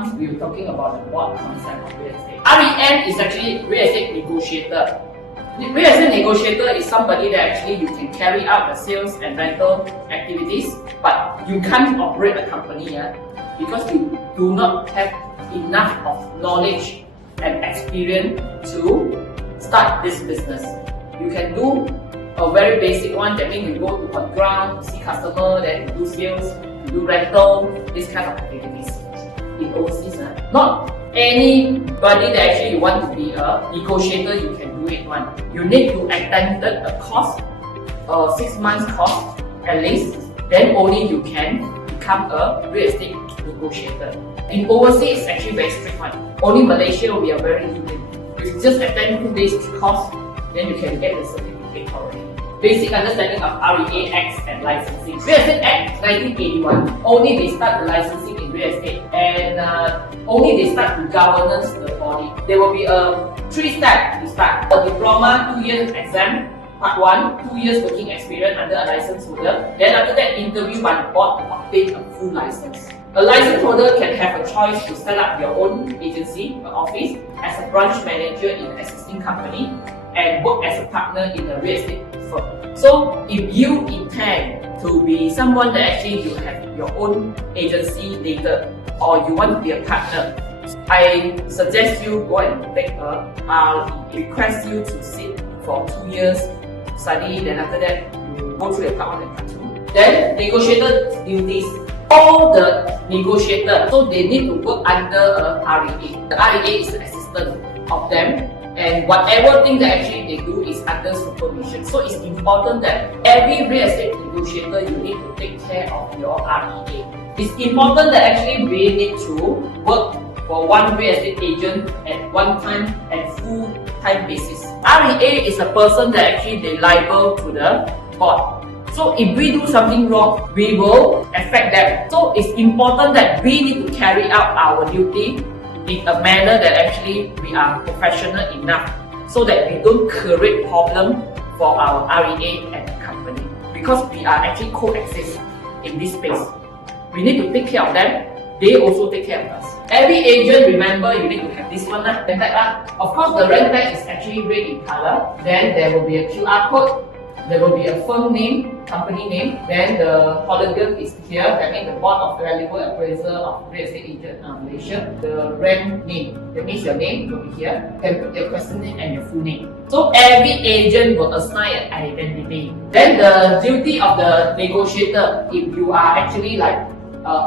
1, we were talking about the board concept of real estate. REN is actually real estate negotiator. The real estate negotiator is somebody that actually you can carry out the sales and rental activities, but you can't operate a company because you do not have enough of knowledge and experience to start this business. You can do a very basic one, that means you go to on ground, see customer, then you do sales, you do rental, this kind of activities. In overseas, not anybody that actually you want to be a negotiator, you can do it one. You need to attend a course, 6 months course at least, then only you can become a real estate negotiator. In overseas, it's actually very strict one. Only Malaysia will be a very easy. You just attend 2 days course, then you can get the certificate already. Basic understanding of REA Acts and licensing. Real Estate Act 1981, only they start the licensing in real estate, and only they start to governance the body. There will be a 3-step to start. A diploma, 2 years exam, part 1, 2 years working experience under a license holder. Then after that, interview by the board to obtain a full license. A license holder can have a choice to set up your own agency, an office, as a branch manager in an existing company, and work as a partner in a real estate firm. So if you intend to be someone that actually you have your own agency later, or you want to be a partner, I suggest you go and take request you to sit for 2 years, study, then after that you go through the part 1 and part 2. Then negotiator duties. All the negotiators, so they need to work under a REA. The REA is the assistant of them, and whatever thing that actually they do is under supervision. So it's important that every real estate negotiator, you need to take care of your REA. It's important that actually we need to work for one real estate agent at one time and full-time basis. REA is a person that actually they liable to the board. So if we do something wrong, we will affect them. So it's important that we need to carry out our duty in a manner that actually we are professional enough, so that we don't create problem for our REA and the company, because we are actually coexist in this space. We need to take care of them, they also take care of us. Every agent, remember, you need to have this one, rent tag. Of course, the rent tag is actually red in color. Then there will be a QR code. There will be a firm name, company name, then the polygon is here, that means the Board of Valuable Appraiser of Real Estate Agent Malaysia. The rent name, that means your name will be here. You can put your question name and your full name. So every agent will assign an identity. Then the duty of the negotiator, if you are actually like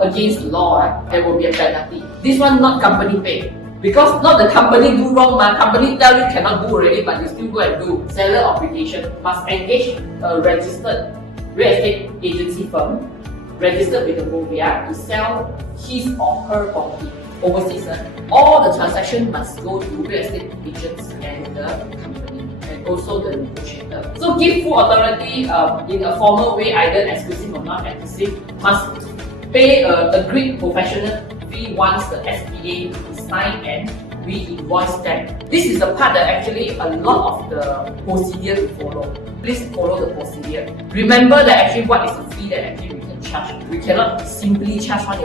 against the law, there will be a penalty. This one not company pay. Because not the company do wrong, company tell you cannot do already, but you still go and do. Seller obligation must engage a registered real estate agency firm, registered with the MOVIA, to sell his or her property overseas. All the transaction must go to real estate agents and the company, and also the negotiator. So give full authority in a formal way, either exclusive or not exclusive. Must pay agreed professional fee once the SPA is signed and we invoice them. This is the part that actually a lot of the procedure to follow. Please follow the procedure. Remember that actually what is the fee that actually we can charge. We cannot simply charge one,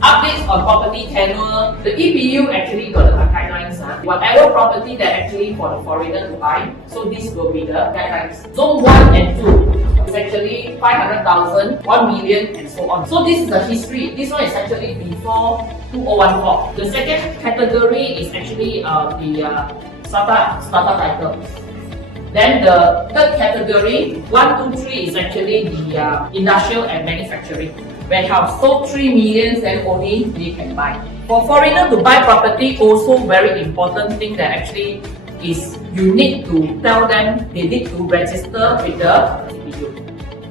Updates on property tenure. The EPU actually got the guidelines. Whatever property that actually for the foreigner to buy, so this will be the guidelines. Zone 1 and 2. It's actually 500,000, 1 million, and so on. So this is the history. This one is actually before 2014. The second category is actually the starter title. Then the third category, 1, 2, 3 is actually the industrial and manufacturing. Warehouse. So 3 million, then only they can buy. For foreigner to buy property, also very important thing that actually is you need to tell them they need to register with the CPU.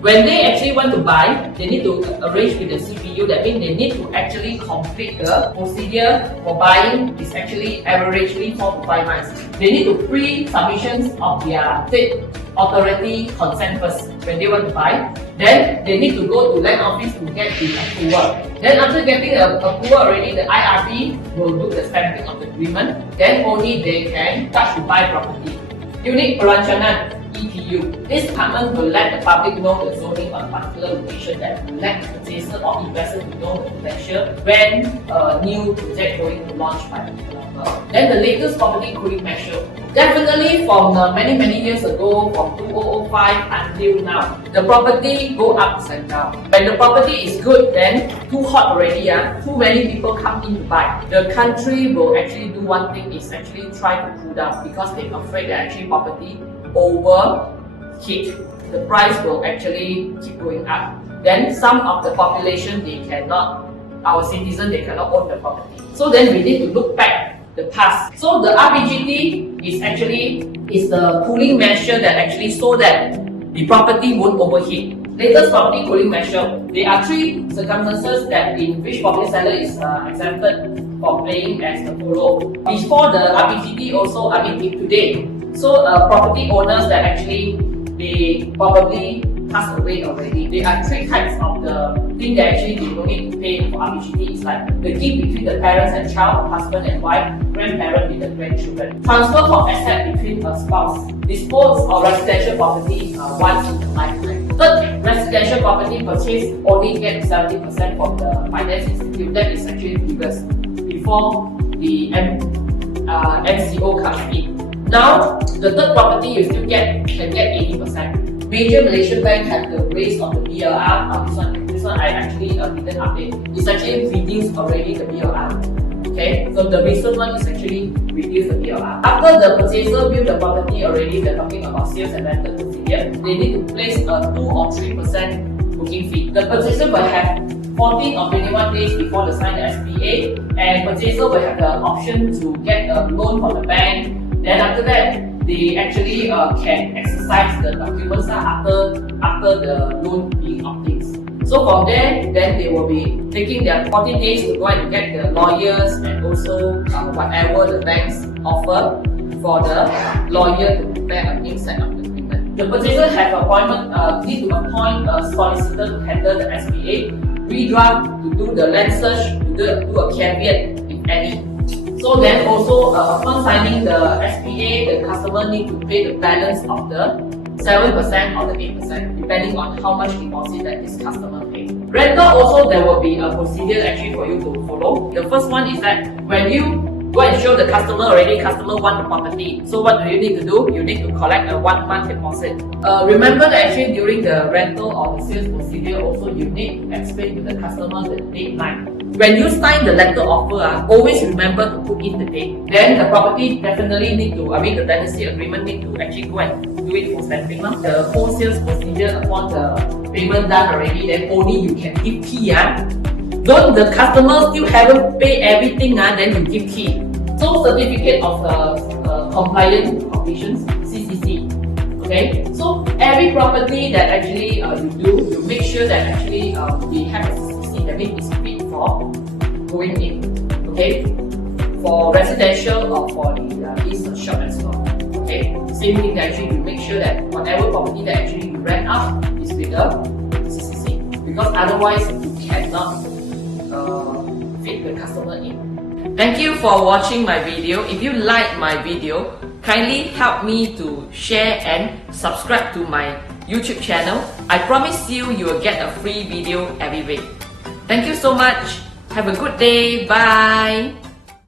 When they actually want to buy, they need to arrange with the CPU. That means they need to actually complete the procedure for buying. Is actually averagely 4 to 5 months. They need to pre-submissions of their state authority consent first when they want to buy. Then they need to go to land office to get the approval. Then after getting the approval already, the IRB will do the stamping of the agreement. Then only they can start to buy property. Unit perancangan, DPU. This department will let the public know the zoning on a particular location that will let the purchaser or investor to know the potential when a new project going to launch by the developer. Then the latest property cooling measure. Definitely from many years ago, from 2005 until now, the property go ups and down. When the property is good, then too hot already, too many people come in to buy. The country will actually do one thing, is actually try to cool down because they're afraid that actually property overheat. The price will actually keep going up. Then some of the population, our citizens, they cannot own the property. So then we need to look back the past. So the RPGT is the cooling measure that actually so that the property won't overheat. Latest property cooling measure. There are 3 circumstances that in which property seller is exempted from paying as the follow. Before the RPGT also, today. So property owners that actually they probably passed away already. There are 3 types of the thing that actually they don't need to pay for RPGT. It's like the gift between the parents and child, husband and wife, grandparent with the grandchildren. Transfer of asset between a spouse. Dispose of residential property once in a lifetime. Third, residential property purchase only get 70% from the finance institute. That is actually biggest before the MCO comes in. Now, the third property you still can get 80%. Major Malaysian bank have the raise of the BLR. This one I actually didn't update. It's actually reduced already the BLR. Okay, so the recent one is actually reduce the BLR. After the purchaser build the property already, they're talking about sales and rental procedure. They need to place a 2 or 3% booking fee. The purchaser will have 14 or 21 days before they sign the SPA, and purchaser will have the option to get a loan from the bank. Then after that, they actually can exercise the documents after the loan being obtained. So from there, then they will be taking their 14 days to go and get the lawyers and also whatever the banks offer for the lawyer to prepare a new set of agreement. The purchaser need to appoint a solicitor to handle the SPA, redraft, to do the land search, to do a caveat if any. So then also upon signing the SPA, the customer need to pay the balance of the 7% or the 8%, depending on how much deposit that this customer pays. Rental also, there will be a procedure actually for you to follow. The first one is that when you go and show the customer already, customer want the property. So what do you need to do? You need to collect a 1-month deposit. Remember that actually during the rental or the sales procedure also, you need to explain to the customer the deadline. When you sign the letter offer, always remember to put in the date. Then the property definitely need to, the tenancy agreement need to actually go and do it for stamping. The whole sales procedure, upon the payment done already, then only you can give key. Don't the customer still haven't paid everything, then you give key. So certificate of compliant completions, CCC. Okay, so every property that actually you do, you make sure that actually we have a CCC, that means it's fit for going in. Okay, for residential or for the lease shop as well. Okay, same thing that actually you make sure that whatever property that actually you rent out is with the CCC, because otherwise you cannot fit the customer in. Thank you for watching my video. If you like my video, kindly help me to share and subscribe to my YouTube channel. I promise you will get a free video every week. Thank you so much. Have a good day. Bye.